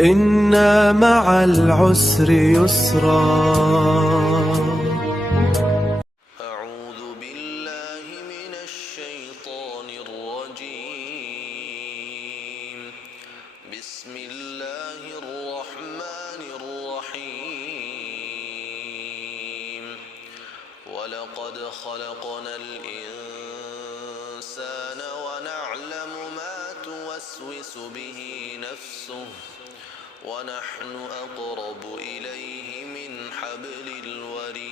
إن مع العسر يسرا. أعوذ بالله من الشيطان الرجيم. بسم الله الرحمن الرحيم. ولقد خلقنا الإنسان ونعلم ما توسوس به نفسه ونحن أقرب إليه من حبل الوريد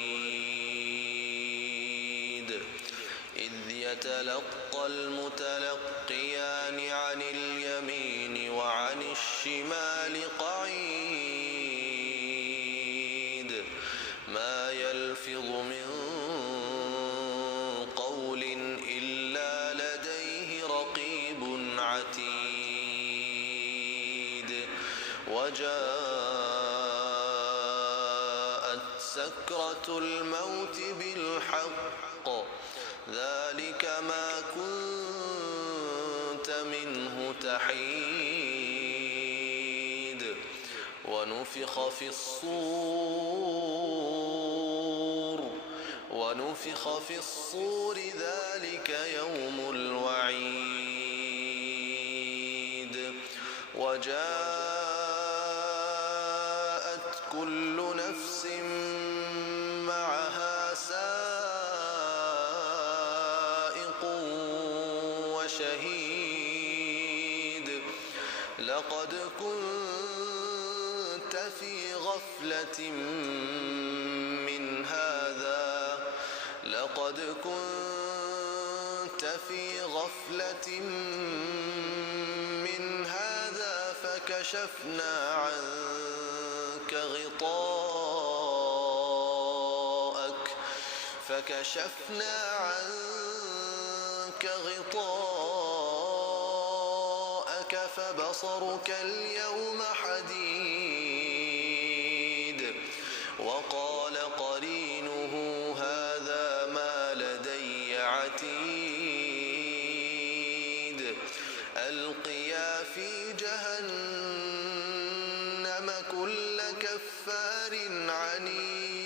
إذ يتلقى المتلقيان عن اليمين وعن الشمال قعيد ما يلفظ من قول إلا لديه رقيب عتيد وجاءت سكرة الموت بالحق ذلك ما كنت منه تحيد ونفخ في الصور ذلك يوم الوعيد وجاءت كل نفس معها سائق وشهيد لقد كنت في غفلة من هذا فكشفنا عنك غطاءك فبصرك اليوم حديد وقال قرينه هذا ما لدي عتيد ألقيا في جهنم كل كفار عنيد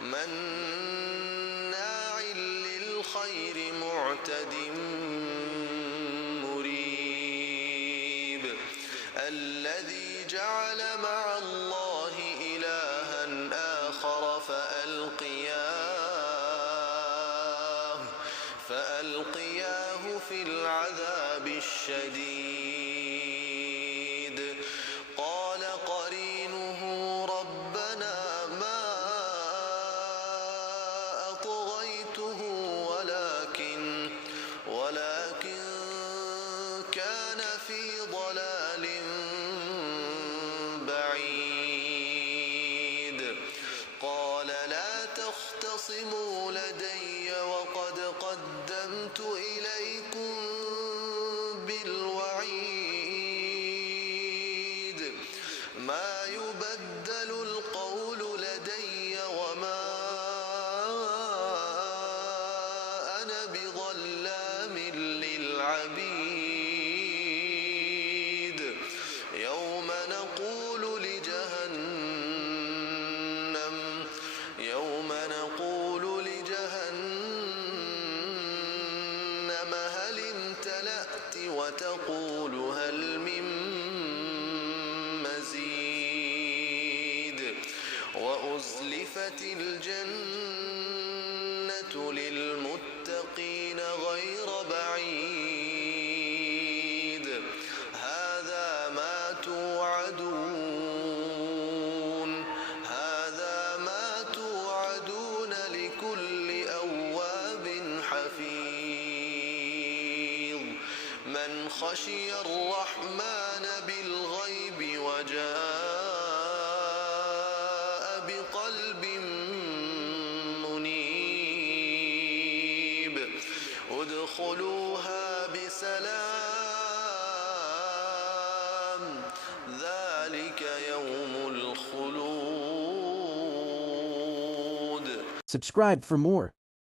مناع للخير معتد مريب الذي جعل مع الله إلها آخر فألقياه في العذاب الشديد قال قرينه ربنا ما أطغيته ولكن كان في ضلال بعيد قال لا تختصموا لدي وقد قدمت إليكم بالوعيد ما يبدل القول لدي وما أنا بظلام للعبيد يوم نقول لجهنم هل امتلأت وتقول هل من مزيد وأزلفت الجنة للمتقين غير بعيد هذا ما توعدون لكل أواب حفيظ من خشي الرحمن بالغيب وجاء بقلب منيب ادخلوها بسلام ذلك يوم الخلود. Subscribe for more.